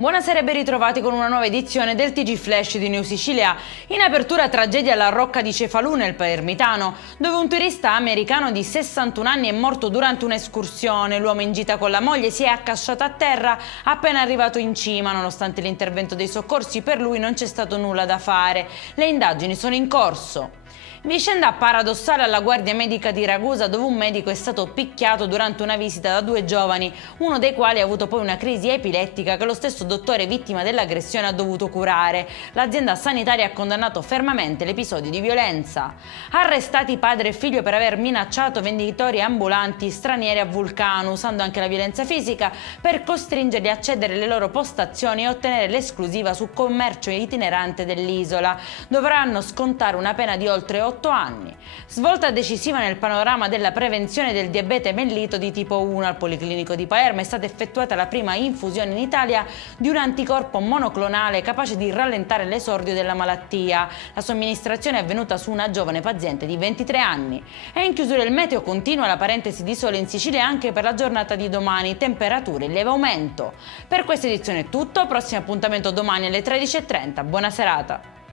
Buonasera e ben ritrovati con una nuova edizione del TG Flash di New Sicilia. In apertura tragedia alla Rocca di Cefalù nel Palermitano, dove un turista americano di 61 anni è morto durante un'escursione. L'uomo in gita con la moglie si è accasciato a terra appena arrivato in cima. Nonostante l'intervento dei soccorsi, per lui non c'è stato nulla da fare. Le indagini sono in corso. Vicenda paradossale alla Guardia Medica di Ragusa, dove un medico è stato picchiato durante una visita da due giovani, uno dei quali ha avuto poi una crisi epilettica che lo stesso dottore vittima dell'aggressione ha dovuto curare. L'azienda sanitaria ha condannato fermamente l'episodio di violenza. Arrestati padre e figlio per aver minacciato venditori ambulanti stranieri a Vulcano, usando anche la violenza fisica per costringerli a cedere le loro postazioni e ottenere l'esclusiva sul commercio itinerante dell'isola. Dovranno scontare una pena di oltre 8 anni. Svolta decisiva nel panorama della prevenzione del diabete mellito di tipo 1. Al Policlinico di Palermo è stata effettuata la prima infusione in Italia di un anticorpo monoclonale capace di rallentare l'esordio della malattia. La somministrazione è avvenuta su una giovane paziente di 23 anni. E in chiusura il meteo, continua la parentesi di sole in Sicilia anche per la giornata di domani, temperature in lieve aumento. Per questa edizione è tutto, prossimo appuntamento domani alle 13:30. Buona serata.